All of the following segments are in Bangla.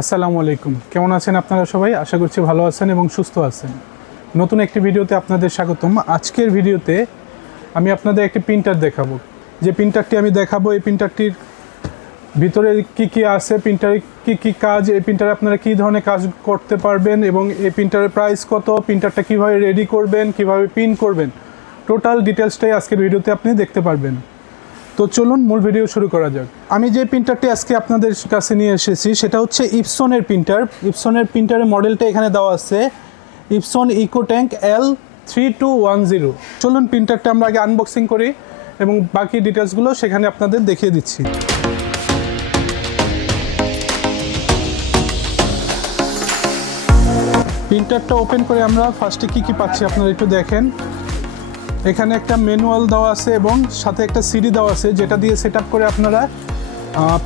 আসসালামু আলাইকুম, কেমন আছেন আপনারা সবাই? আশা করছি ভালো আছেন এবং সুস্থ আছেন। নতুন একটি ভিডিওতে আপনাদের স্বাগতম। আজকের ভিডিওতে আমি আপনাদের একটি প্রিন্টার দেখাবো। যে প্রিন্টারটি আমি দেখাবো, এই প্রিন্টারটির ভিতরে কি আছে, প্রিন্টারে কি কাজ, এই প্রিন্টারে আপনারা কী ধরনের কাজ করতে পারবেন এবং এই প্রিন্টারের প্রাইস কত, প্রিন্টারটা কীভাবে রেডি করবেন, কীভাবে প্রিন্ট করবেন, টোটাল ডিটেলসটাই আজকের ভিডিওতে আপনি দেখতে পারবেন। তো চলুন মূল ভিডিও শুরু করা যাক। আমি যে প্রিন্টারটি আজকে আপনাদের কাছে নিয়ে এসেছি সেটা হচ্ছে ইপসনের প্রিন্টার। ইপসনের প্রিন্টারের মডেলটা এখানে দেওয়া আছে ইপসন ইকোট্যাঙ্ক L3210। চলুন প্রিন্টারটা আমরা আগে আনবক্সিং করি এবং বাকি ডিটেলসগুলো সেখানে আপনাদের দেখিয়ে দিচ্ছি। প্রিন্টারটা ওপেন করে আমরা ফার্স্টে কি পাচ্ছি আপনারা একটু দেখেন। এখানে একটা ম্যানুয়াল দেওয়া আছে এবং সাথে একটা সিডি দেওয়া আছে, যেটা দিয়ে সেট আপ করে আপনারা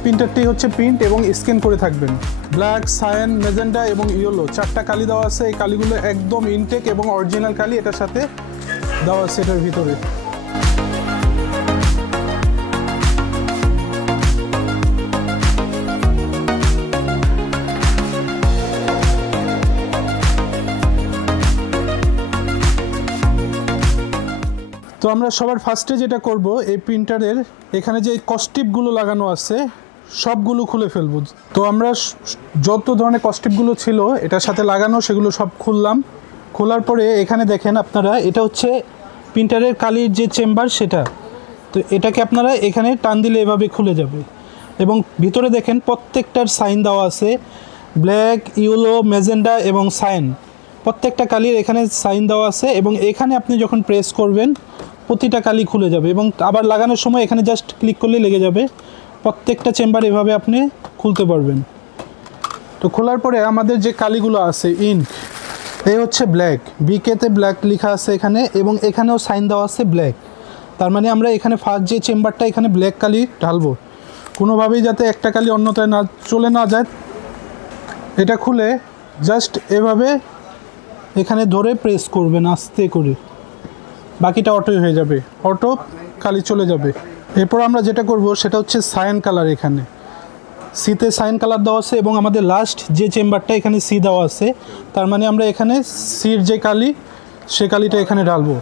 প্রিন্টারটি হচ্ছে প্রিন্ট এবং স্ক্যান করে থাকবেন। ব্ল্যাক, সায়ান, ম্যাজেন্ডা এবং ইয়েলো চারটা কালি দেওয়া আছে। এই কালিগুলো একদম ইনটেক এবং অরিজিনাল কালি এটার সাথে দেওয়া আছে এটার ভিতরে। তো আমরা সবার ফার্স্টে যেটা করব, এই প্রিন্টারের এখানে যে কস্টিপগুলো লাগানো আছে সবগুলো খুলে ফেলবো। তো আমরা যত ধরনের কস্টিপগুলো ছিল এটার সাথে লাগানো সেগুলো সব খুললাম। খোলার পরে এখানে দেখেন আপনারা, এটা হচ্ছে প্রিন্টারের কালির যে চেম্বার সেটা। তো এটাকে আপনারা এখানে টান দিলে এভাবে খুলে যাবে এবং ভিতরে দেখেন প্রত্যেকটার সাইন দেওয়া আছে, ব্ল্যাক, ইয়েলো, ম্যাজেন্ডা এবং সায়ান। প্রত্যেকটা কালির এখানে সাইন দেওয়া আছে এবং এখানে আপনি যখন প্রেস করবেন প্রতিটা কালি খুলে যাবে এবং আবার লাগানোর সময় এখানে জাস্ট ক্লিক করলে লেগে যাবে। প্রত্যেকটা চেম্বার এভাবে আপনি খুলতে পারবেন। তো খোলার পরে আমাদের যে কালিগুলো আছে ইঙ্ক, এই হচ্ছে ব্ল্যাক, বিকেতে ব্ল্যাক লেখা আছে এখানে এবং এখানেও সাইন দেওয়া আছে ব্ল্যাক। তার মানে আমরা এখানে ফার্স্ট যে চেম্বারটা এখানে ব্ল্যাক কালি ঢালবো, কোনোভাবেই যাতে একটা কালি অন্যতায় না চলে না যায়। এটা খুলে জাস্ট এভাবে এখানে ধরে প্রেস করবেন আস্তে করে, বাকিটা অটোই হয়ে যাবে, অটো কালি চলে যাবে। এরপর আমরা যেটা করব সেটা হচ্ছে সায়ান কালার। এখানে সিতে সায়ান কালার দেওয়া আছে এবং আমাদের লাস্ট যে চেম্বারটা এখানে সি দেওয়া আছে, তার মানে আমরা এখানে সির যে কালি সে কালিটা এখানে ঢালবো।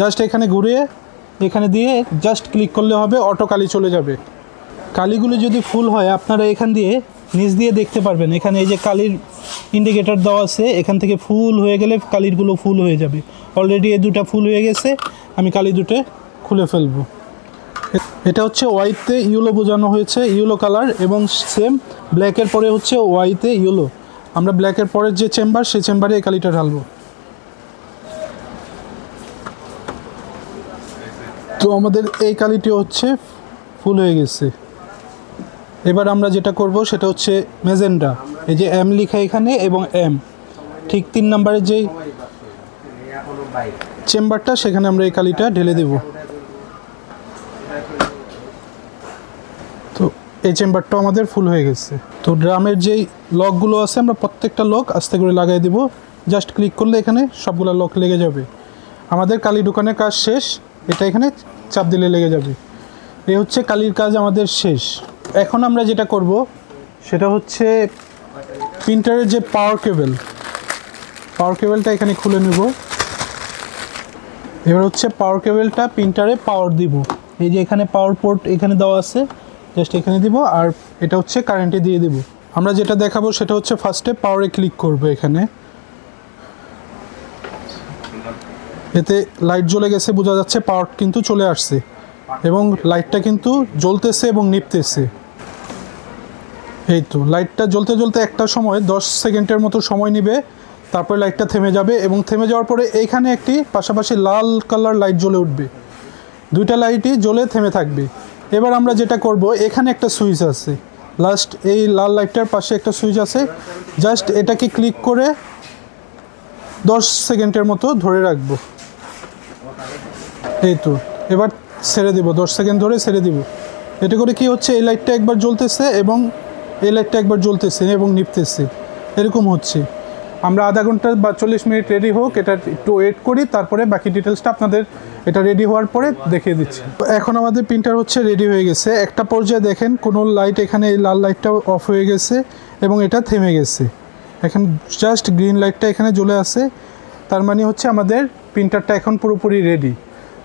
জাস্ট এখানে ঘুরিয়ে এখানে দিয়ে জাস্ট ক্লিক করলে হবে, অটো কালি চলে যাবে। কালিগুলো যদি ফুল হয় আপনারা এখান দিয়ে নিচ দিয়ে দেখতে পারবেন, এখানে এই যে কালির ইন্ডিকেটর দেওয়া আছে, এখান থেকে ফুল হয়ে গেলে কালিরগুলো ফুল হয়ে যাবে। অলরেডি এই দুটা ফুল হয়ে গেছে, আমি কালি দুটো খুলে ফেলবো। এটা হচ্ছে হোয়াইটে ইয়েলো বোঝানো হয়েছে, ইয়েলো কালার, এবং সেম ব্ল্যাকের পরে হচ্ছে হোয়াইটে ইয়েলো। আমরা ব্ল্যাকের পরের যে চেম্বার সেই চেম্বারে এই কালিটা ঢালবো। তো আমাদের এই কালিটি হচ্ছে ফুল হয়ে গেছে। এবার আমরা যেটা করব সেটা হচ্ছে ম্যাজেন্ডা, এই যে এম লেখা এখানে এবং এম ঠিক 3 নম্বরের যেই চেম্বারটা সেখানে আমরা এই কালিটা ঢেলে দেব। তো এই চেম্বারটাও আমাদের ফুল হয়ে গেছে। তো ড্রামের যেই লকগুলো আছে আমরা প্রত্যেকটা লক আস্তে করে লাগাই দেব। জাস্ট ক্লিক করলে এখানে সবগুলো লক লেগে যাবে। আমাদের কালি ঢোকানোর কাজ শেষ, এটা এখানে চাপ দিলে লেগে যাবে। এই হচ্ছে কালির কাজ আমাদের শেষ। এখন আমরা যেটা করব সেটা হচ্ছে প্রিন্টারের যে পাওয়ার কেবলটা এখানে খুলে নেব। এবার হচ্ছে পাওয়ার কেবলটা প্রিন্টারে পাওয়ার দিব। এই যে এখানে পাওয়ার পোর্ট এখানে দেওয়া আছে, জাস্ট এখানে দিব আর এটা হচ্ছে কারেন্টে দিয়ে দেব। আমরা যেটা দেখাবো সেটা হচ্ছে ফার্স্টে পাওয়ারে ক্লিক করব। এখানে এতে লাইট জ্বলে গেছে, বোঝা যাচ্ছে পাওয়ার কিন্তু চলে আসছে এবং লাইটটা কিন্তু জ্বলতেছে এবং নিভতেছে। এই তো লাইটটা জ্বলতে জ্বলতে একটা সময় 10 সেকেন্ডের মতো সময় নেবে, তারপরে লাইটটা থেমে যাবে এবং থেমে যাওয়ার পরে এইখানে একটি পাশাপাশি লাল কালার লাইট জ্বলে উঠবে। দুইটা লাইটই জ্বলে থেমে থাকবে। এবার আমরা যেটা করব, এখানে একটা সুইচ আছে, লাস্ট এই লাল লাইটটার পাশে একটা সুইচ আছে, জাস্ট এটাকে ক্লিক করে 10 সেকেন্ডের মতো ধরে রাখবো। এই তো এবার ছেড়ে দিব, 10 সেকেন্ড ধরে ছেড়ে দিব। এটা করে কি হচ্ছে, এই লাইটটা একবার জ্বলতেছে এবং এই লাইটটা একবার জ্বলতেছে এবং নিভতেছে, এরকম হচ্ছে। আমরা আধা ঘন্টা বা 40 মিনিট রেডি হোক, এটা একটু ওয়েট করি, তারপরে বাকি ডিটেলসটা আপনাদের এটা রেডি হওয়ার পরে দেখিয়ে দিচ্ছি। এখন আমাদের প্রিন্টার হচ্ছে রেডি হয়ে গেছে। একটা পর্যায়ে দেখেন কোনো লাইট, এখানে এই লাল লাইটটা অফ হয়ে গেছে এবং এটা থেমে গেছে। এখন জাস্ট গ্রিন লাইটটা এখানে জ্বলে আছে, তার মানে হচ্ছে আমাদের প্রিন্টারটা এখন পুরোপুরি রেডি।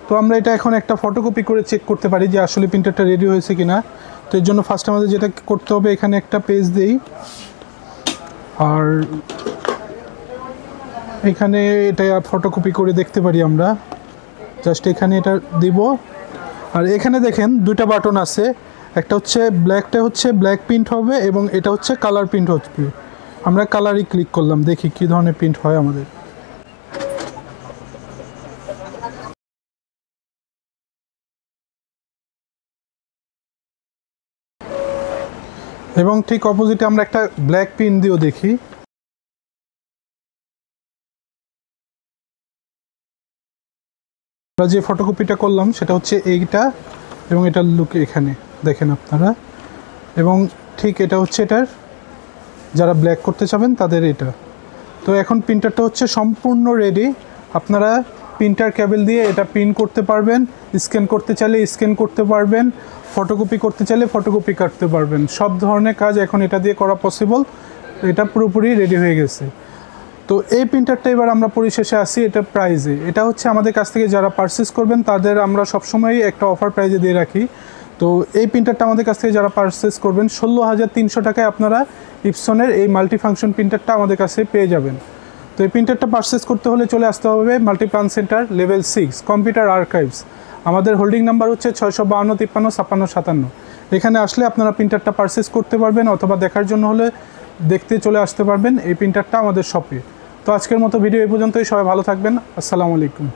তো আমরা এটা এখন একটা ফটোকপি করে চেক করতে পারি যে আসলে প্রিন্টারটা রেডি হয়েছে কিনা। তো এর জন্য ফার্স্ট আমাদের যেটা করতে হবে, এখানে একটা পেজ দিই, আর এখানে এটা ফটোকপি করে দেখতে পারি আমরা। জাস্ট এখানে এটা দিব, আর এখানে দেখেন দুইটা বাটন আছে, একটা হচ্ছে ব্ল্যাকটা হচ্ছে ব্ল্যাক প্রিন্ট হবে এবং এটা হচ্ছে কালার প্রিন্ট হচ্ছে। আমরা কালারই ক্লিক করলাম, দেখি কী ধরনের প্রিন্ট হয় আমাদের। এবং ঠিক অপোজিটে আমরা একটা ব্ল্যাক প্রিন্ট দিয়েও দেখি। আমরা যে ফটোকপিটা করলাম সেটা হচ্ছে এইটা, এবং এটার লুক এখানে দেখেন আপনারা, এবং ঠিক এটা হচ্ছে এটার, যারা ব্ল্যাক করতে চাবেন তাদের এটা। তো এখন প্রিন্টারটা হচ্ছে সম্পূর্ণ রেডি। আপনারা প্রিন্টার কেবল দিয়ে এটা প্রিন্ট করতে পারবেন, স্ক্যান করতে চাইলে স্ক্যান করতে পারবেন, ফটোকপি করতে চাইলে ফটোকপি কাটতে পারবেন। সব ধরনের কাজ এখন এটা দিয়ে করা পসিবল। এটা পুরোপুরি রেডি হয়ে গেছে। তো এই প্রিন্টারটা এবার আমরা পরিশেষে আসি এটা প্রাইজে। এটা হচ্ছে আমাদের কাছ থেকে যারা পারচেস করবেন তাদের আমরা সবসময়ই একটা অফার প্রাইজে দিয়ে রাখি। তো এই প্রিন্টারটা আমাদের কাছ থেকে যারা পারচেস করবেন 16,300 টাকায় আপনারা ইপসনের এই মাল্টিফাংশন প্রিন্টারটা আমাদের কাছে পেয়ে যাবেন। তো এই প্রিন্টারটা পারচেস করতে হলে চলে আসতে হবে Multiplan centre level 6 computer archives. আমাদের হোল্ডিং নাম্বার হচ্ছে 652-53-56-57। এখানে আসলে আপনারা প্রিন্টারটা পারচেস করতে পারবেন, অথবা দেখার জন্য হলে দেখতে চলে আসতে পারবেন এই প্রিন্টারটা আমাদের শপে। তো আজকের মতো ভিডিও এই পর্যন্তই। সবাই ভালো থাকবেন। আসসালামু আলাইকুম।